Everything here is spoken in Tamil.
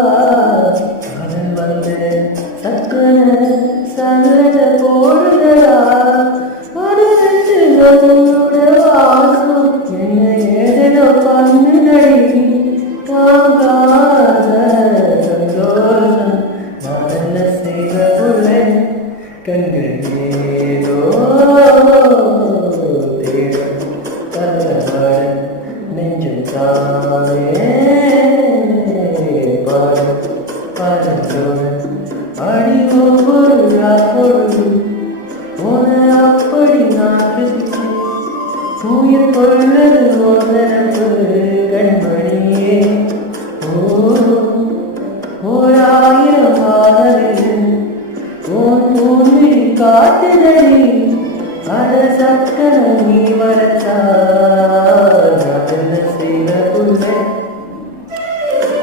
காதல் வந்து சக்கன சங்கட போடுதா ஒரு என்னோட வாசம் என்ன ஏதோ பண்ணுதடி தாங்காத சந்தோஷம் நான் என்ன செய்த புள்ளை கண்கள் ஏதோ தேடும் கல்லபாட நெஞ்சம் தானே அடி ஒவ்வொரு அப்பொழுது உன அப்படி நான் உயிர் கொள்ளது ஒன்றப்பு கண்மணியே ஓராயிரம் மாதத்தில் உன் பூமி காட்டுதடி அட சக்கர நீ வரச்சா